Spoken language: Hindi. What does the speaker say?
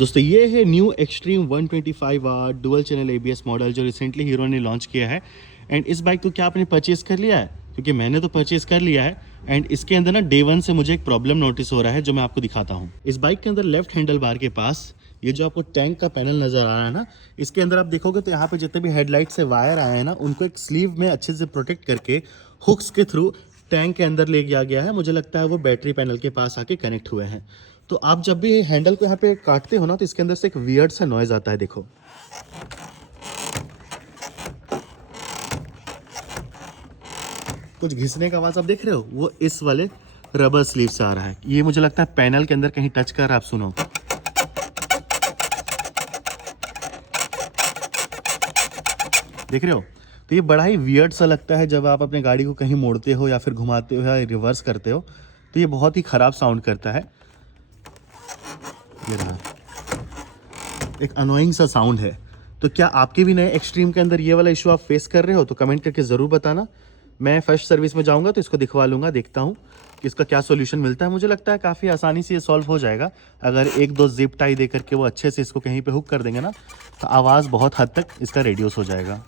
दोस्तों ये है new extreme 125R dual channel ABS model जो रिसेंटली हीरो ने लॉन्च किया है। एंड इस बाइक को क्या आपने परचेज़ कर लिया है? क्योंकि मैंने तो परचेज़ कर लिया है। एंड इसके अंदर ना डे वन से मुझे एक प्रॉब्लम नोटिस हो रहा है जो मैं आपको दिखाता हूँ। इस बाइक के अंदर लेफ्ट हैंडल बार के पास ये जो आपको टैंक का पैनल नज़र आ रहा है ना, इसके अंदर आप देखोगे तो यहाँ पे जितने भी हेडलाइट से वायर आए हैं ना, उनको एक स्लीव में अच्छे से प्रोटेक्ट करके हुक्स के थ्रू टैंक के अंदर ले गया है। मुझे लगता है वो बैटरी पैनल के पास आके कनेक्ट हुए हैं। तो आप जब भी हैंडल को यहाँ पे काटते हो ना, तो इसके अंदर से एक वियर्ड सा नॉइज आता है। देखो, कुछ घिसने का आवाज आप देख रहे हो, वो इस वाले रबर स्लीव से आ रहा है। ये मुझे लगता है पैनल के अंदर कहीं टच कर रहा है। आप सुनो, देख रहे हो? तो ये बड़ा ही वियर्ड सा लगता है जब आप अपने गाड़ी को कहीं मोड़ते हो या फिर घुमाते हो या रिवर्स करते हो, तो ये बहुत ही खराब साउंड करता है। ये रहा, एक अनोइंग सा साउंड है। तो क्या आपके भी नए एक्सट्रीम के अंदर ये वाला इशू आप फेस कर रहे हो? तो कमेंट करके ज़रूर बताना। मैं फर्स्ट सर्विस में जाऊंगा तो इसको दिखवा लूँगा, देखता हूँ कि इसका क्या सॉल्यूशन मिलता है। मुझे लगता है काफ़ी आसानी से ये सॉल्व हो जाएगा। अगर एक दो जिप टाई दे करके वो अच्छे से इसको कहीं पे हुक कर देंगे ना, तो आवाज़ बहुत हद तक इसका रेड्यूस हो जाएगा।